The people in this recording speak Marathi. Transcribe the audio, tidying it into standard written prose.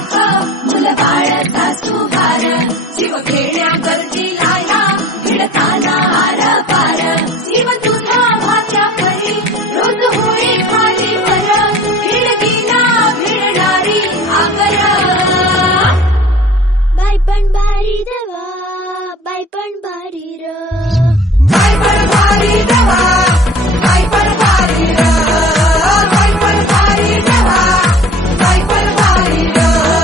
लाख मुलं बाळता सुहार जीव खेळण्या गर्दी लाया भिडताना आर पार जीव तुझा भाच्या परी रोज होई खाली वर भिडकीला भिडणारी आगर बाई पण भारी देवा बाई पण भारी र बाई पण भारी देवा